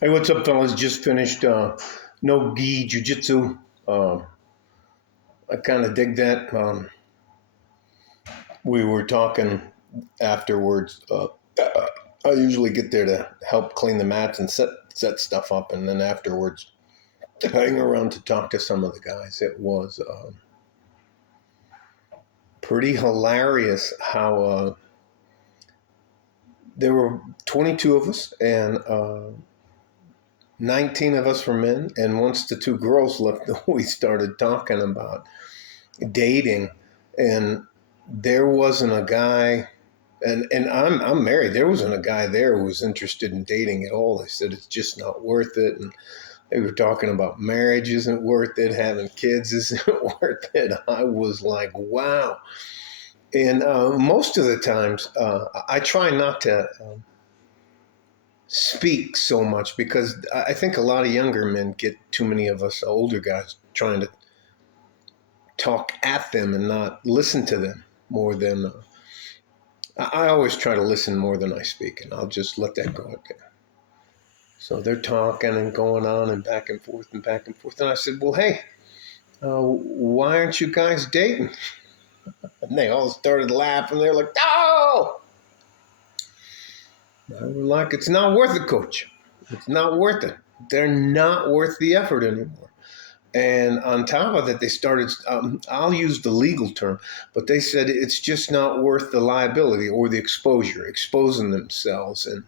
Hey, what's up, fellas? Just finished no gi jujitsu. I kind of dig that. We were talking afterwards. I usually get there to help clean the mats and set stuff up, and then afterwards, hang around to talk to some of the guys. It was pretty hilarious how there were 22 of us, and 19 of us were men. And once the two girls left, we started talking about dating, and there wasn't a guy, and I'm married. There wasn't a guy there who was interested in dating at all. They said it's just not worth it, and they were talking about marriage isn't worth it, having kids isn't worth it. I was like, wow. And most of the times, I try not to speak so much because I think a lot of younger men get too many of us older guys trying to talk at them and not listen to them more than I always try to listen more than I speak, and I'll just let that go out there. So they're talking and going on and back and forth and back and forth. And I said, well, hey, why aren't you guys dating? And they all started laughing. They're like, oh! I was like, it's not worth it, coach. It's not worth it. They're not worth the effort anymore. And on top of that, they started, I'll use the legal term, but they said it's just not worth the liability or the exposure, exposing themselves. And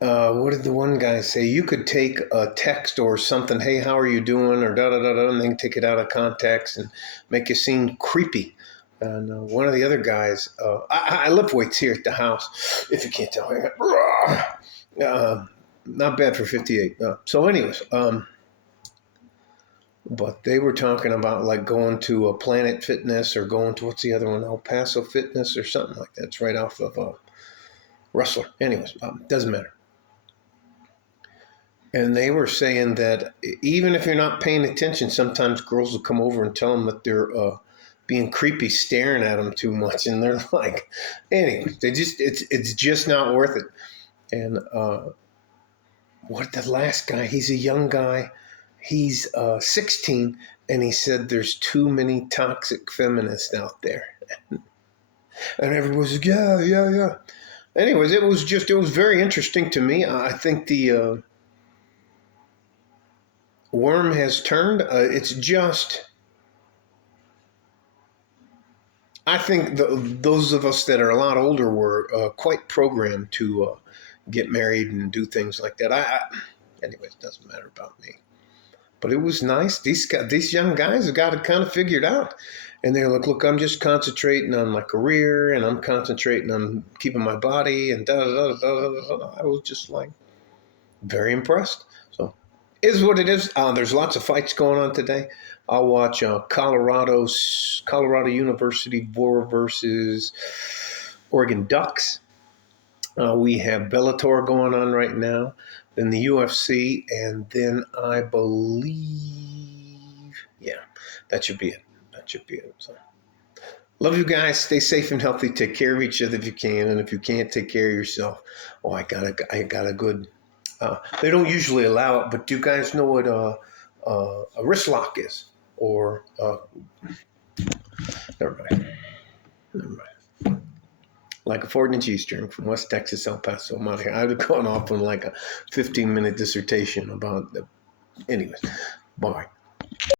what did the one guy say? You could take a text or something, hey, how are you doing? Or da-da-da-da, and then take it out of context and make it seem creepy. And one of the other guys, I lift weights here at the house, if you can't tell. Not bad for 58. So anyways, but they were talking about like going to a Planet Fitness or going to, what's the other one, El Paso Fitness or something like that. It's right off of Rustler. Anyways, doesn't matter. And they were saying that even if you're not paying attention, sometimes girls will come over and tell them that they're being creepy, staring at them too much, and they're like, anyway, it's just not worth it. And what the last guy? He's a young guy. He's 16, and he said there's too many toxic feminists out there. And everyone's like, yeah, yeah, yeah. Anyways, it was very interesting to me. I think the worm has turned. It's just, I think those of us that are a lot older were quite programmed to get married and do things like that. Anyways, it doesn't matter about me. But it was nice. These young guys have got it kind of figured out. And they're like, look, I'm just concentrating on my career, and I'm concentrating on keeping my body, and da da da da da. I was just like very impressed. So it is what it is. There's lots of fights going on today. I'll watch Colorado University versus Oregon Ducks. We have Bellator going on right now, then the UFC, and then I believe, yeah, that should be it. That should be it. So, love you guys. Stay safe and healthy. Take care of each other if you can, and if you can't, take care of yourself. Oh, I got a good. They don't usually allow it, but do you guys know what a wrist lock is? Or never mind. Like a 4-inch G-string from West Texas, El Paso. I'm out here. I'd have gone off on like a 15-minute dissertation about the. Anyways, bye.